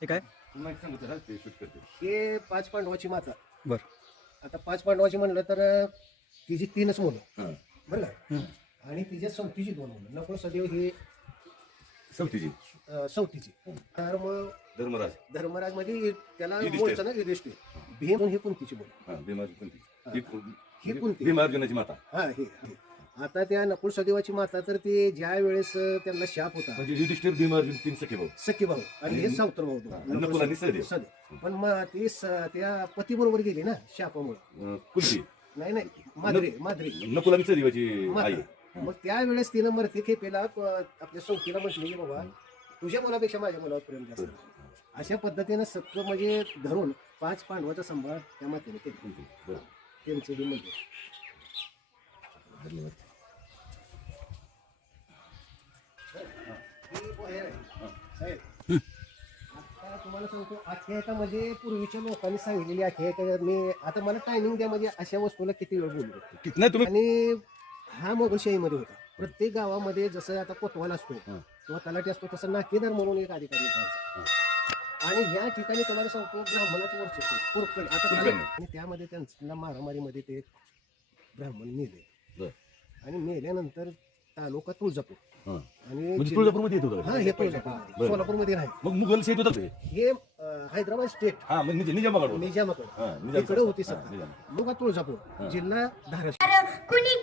हे काय? माहिती सांगतो ना ते शूट करते. हे 5 पांडवाची माता. बर. आता 5 पांडवाची म्हणलं तर तिची 3च मुलं हां. बरं का. आणि तिच्या सवतीची 2 मुलं. नकुल सहदेव ही चौथीची सवतीची. तर मग धर्मराज. धर्मराज मध्ये त्याला युधिष्ठिर. मोलचं ना युधिष्ठिर. भीम ही कुंतीची मुलं. हां, भीमाची कुंती. ही कुंती. भीमार्जुनाची माता. हा हे. आता त्या नकुल सहदेवाची माता तर ते ज्या वेळेस त्यांना शाप होता म्हणजे युधिष्ठिर भीमार्जुन 3 सखे भाऊ. सख्खे भाऊ आणि हे सावत्र भाऊ हा, दोन. नकुल आणि सहदेव. सहदेव. पण मग ते त्या पती बरोबर गेली ना शापामुळे. कुंती. नाही माद्री नकुल आणि सहदेवाची आई. माता. मग त्यावेळेस तिनं मरते खेपेला आपल्या सौतीला म्हटले की बाबा तुझ्या मुलापेक्षा माझ्या मुलावर प्रेम जास्त. अशा पद्धतीनं सत्व म्हणजे धरून 5 पांडवाचा सांभाळ त्या मातेने केला. कुंती. बरं. त्यांचं हे म्हणजे धन्यवाद. साहेब, आता तुम्हाला सांगतो आख्यायिका पूर्वीच्या लोकांनी सांगितलेली आख्यायिका मी आता मला टायमिंग द्या म्हणजे अशा वस्तूला किती वेळ बोलू शकतो. नाही तुम्ही आणि हा मोगलशाहीमध्ये होता. प्रत्येक गावामध्ये जसं आता कोतवाल असतो हं. किंवा तलाठी असतो तसं नाकेदार म्हणून एक अधिकारी होता. आणि ह्या ठिकाणी तुम्हाला सांगतो ब्राह्मणाचं वर्चस्व पुरकड आता पुरकड. आणि त्यामध्ये त्यांना मारामारीमध्ये ते ब्राह्मण मेले. बरं. आणि मेल्यानंतर तालुका तुळजापूर हां. आणि म्हणजे तुळजापूरमध्ये येत होतं. हा हे तुळजापूर बरं. सोलापूरमध्ये नाही. मग मुघल शेत होतं ते. हे हैदराबाद स्टेट हा मग निजामाकडे. निजामाकडे हां, निजाम. इकडे होती हां, सत्ता. निजाम. मग तुळजापूर हां. जिल्हा धाराशिव. कुणी